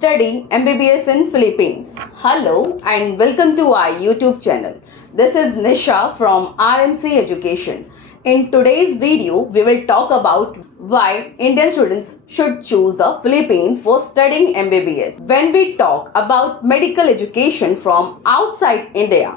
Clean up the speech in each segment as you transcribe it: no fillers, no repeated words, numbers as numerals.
study MBBS in Philippines. Hello and welcome to our YouTube channel. This is Nisha from RNC Education. In today's video, we will talk about why Indian students should choose the Philippines for studying MBBS. When we talk about medical education from outside India,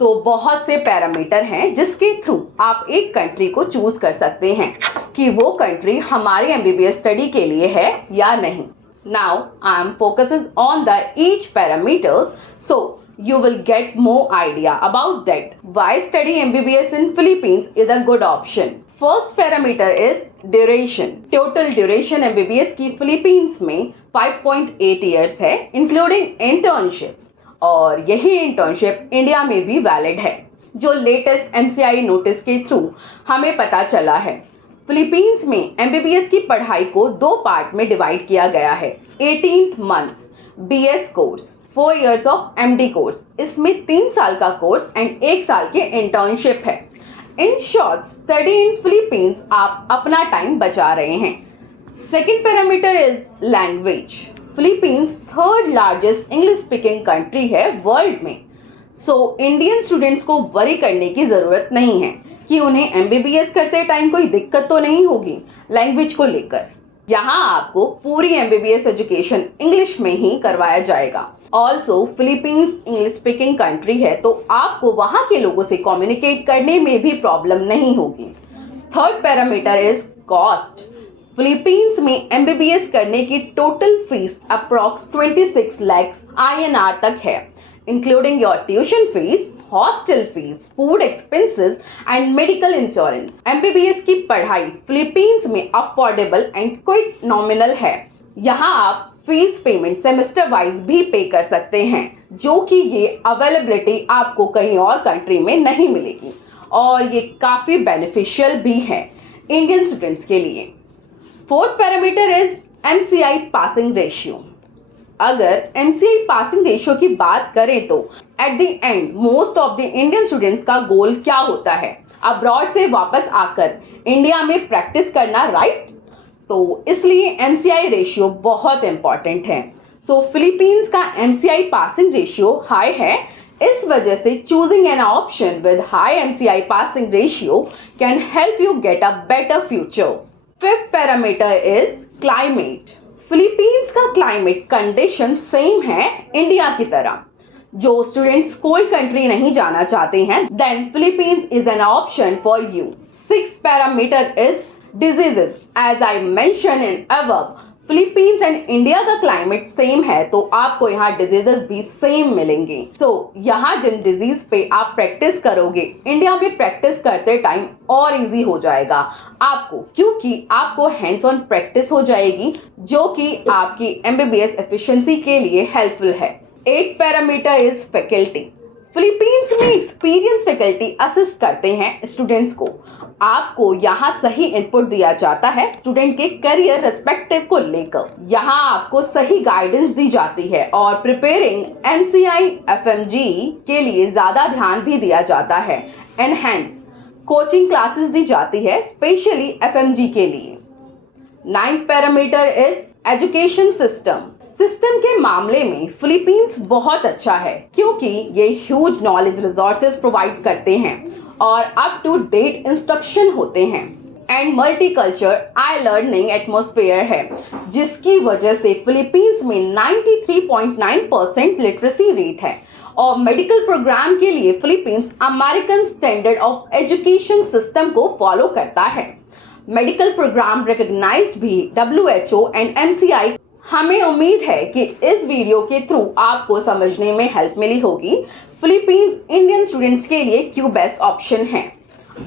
तो बहुत से parameter हैं जिसके through आप एक country को choose कर सकते हैं कि वो कंट्री हमारी MBBS स्टडी के लिए है या नहीं. Now I am focuses on the each parameter, so you will get more idea about that. Why study MBBS in Philippines is a good option. First parameter is duration. Total duration MBBS की Philippines में 5.8 years है, including internship. और यही internship India में भी valid है, जो latest MCI notice के थ्रू हमें पता चला है. फिलीपींस में MBBS की पढ़ाई को 2 पार्ट में डिवाइड किया गया है. 18 months BS course, 4 years of MD course, इसमें 3 साल का कोर्स एंड 1 साल की इंटर्नशिप है. In short, study in Philippines आप अपना टाइम बचा रहे हैं. Second parameter is language. Philippines 3rd largest English speaking country है वर्ल्ड में. सो इंडियन स्टूडेंट्स को वरी करने की ज़रूरत नहीं है कि उन्हें MBBS करते टाइम कोई दिक्कत तो नहीं होगी लैंग्वेज को लेकर. यहाँ आपको पूरी MBBS एजुकेशन इंग्लिश में ही करवाया जाएगा. Also Philippines English speaking country है, तो आपको वहाँ के लोगों से कम्युनिकेट करने में भी प्रॉब्लम नहीं होगी. Third parameter is cost. Philippines में MBBS करने की total fees approx 26 lakhs INR तक है, including your tuition fees, hostel fees, food expenses and medical insurance. MBBS की पढ़ाई फिलीपींस में अफोर्डेबल एंड क्विक नॉमिनल है. यहाँ आप फीस पेमेंट सेमेस्टर वाइज भी पे कर सकते हैं, जो कि ये अवेलेबिलिटी आपको कहीं और कंट्री में नहीं मिलेगी, और ये काफ़ी बेनिफिशियल भी है इंडियन स्टूडेंट्स के लिए. Fourth parameter is MCI passing ratio. अगर MCI पासिंग रेशियो की बात करें तो at the end most of the Indian students का गोल क्या होता है? अब्रॉड से वापस आकर इंडिया में प्रैक्टिस करना, राइट? तो इसलिए MCI रेशियो बहुत इंपॉर्टेंट है. सो फिलीपींस का MCI पासिंग रेशियो हाई है. इस वजह से choosing an option with high MCI passing ratio can help you get a better future. Fifth parameter is climate. Philippines का क्लाइमेट कंडीशन सेम है India की तरह. जो स्टूडेंट्स कोई कंट्री नहीं जाना चाहते हैं, then Philippines is an option for you. Sixth parameter is diseases. As I mention in above, Philippines and India का क्लाइमेट सेम है, तो आपको यहाँ डिजीजेस भी सेम मिलेंगे. सो यहाँ जिन डिजीज पे आप प्रैक्टिस करोगे, इंडिया में प्रैक्टिस करते टाइम और इजी हो जाएगा आपको, क्योंकि आपको हैंड्स ऑन प्रैक्टिस हो जाएगी, जो कि आपकी MBBS एफिशिएंसी के लिए हेल्पफुल है. 8th parameter is faculty. Philippines में एक्सपीरियंस फैकल्टी असिस्ट करते हैं स्टूडेंट्स को. आपको यहाँ सही इनपुट दिया जाता है स्टूडेंट के करियर रेस्पेक्टिव को लेकर. यहाँ आपको सही गाइडेंस दी जाती है और प्रिपेयरिंग MCI FMG के लिए ज़्यादा ध्यान भी दिया जाता है. एनहेंस कोचिंग क्लासेस दी जाती है स्पेशली FMG के लिए. 9th parameter is education system के मामले में फिलीपींस बहुत अच्छा है, क्योंकि ये ह्यूज नॉलेज रिसोर्सेज प्रोवाइड करते हैं और अप टू डेट इंस्ट्रक्शन होते हैं and multiculture I learning atmosphere है, जिसकी वजह से फिलीपींस में 93.9% लिटरेसी रेट है. और मेडिकल प्रोग्राम के लिए Philippines American standard of education system को फॉलो करता है. मेडिकल प्रोग्राम रिकॉग्नाइज्ड भी WHO एंड MCI. हमें उम्मीद है कि इस वीडियो के थ्रू आपको समझने में हेल्प मिली होगी फिलीपींस इंडियन स्टूडेंट्स के लिए क्यों बेस्ट ऑप्शन है.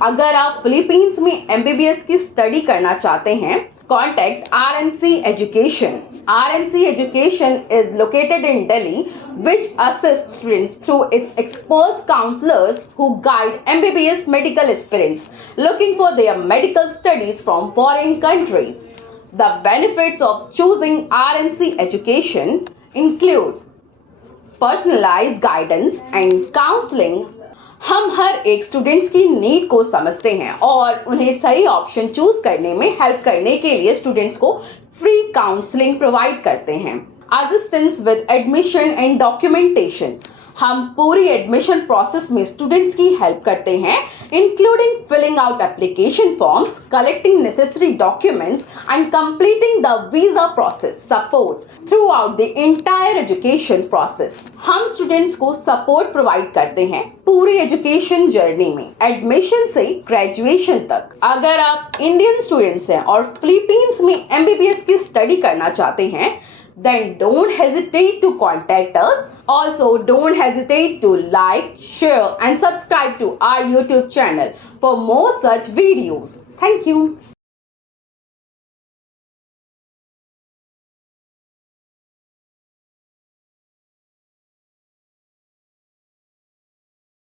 अगर आप फिलीपींस में MBBS की स्टडी करना चाहते हैं, contact RNC Education. RNC Education is located in Delhi, which assists students through its experts counselors who guide MBBS medical aspirants looking for their medical studies from foreign countries. The benefits of choosing RNC Education include personalized guidance and counseling. हम हर एक students की need को समझते हैं और उन्हें सही option choose करने में हेल्प करने के लिए स्टूडेंट्स को फ्री काउंसलिंग प्रोवाइड करते हैं. Assistance with admission and documentation. हम पूरी एडमिशन प्रोसेस में स्टूडेंट्स की हेल्प करते हैं, including filling out application forms, collecting necessary documents and completing the visa process. Support throughout the entire education process. हम students को सपोर्ट प्रोवाइड करते हैं पूरी एजुकेशन जर्नी में, एडमिशन से ग्रेजुएशन तक। अगर आप इंडियन स्टूडेंट्स हैं और फिलीपींस में एमबीबीएस की स्टडी करना चाहते हैं, then don't hesitate to contact us. Also, don't hesitate to like, share and subscribe to our YouTube channel for more such videos. Thank you.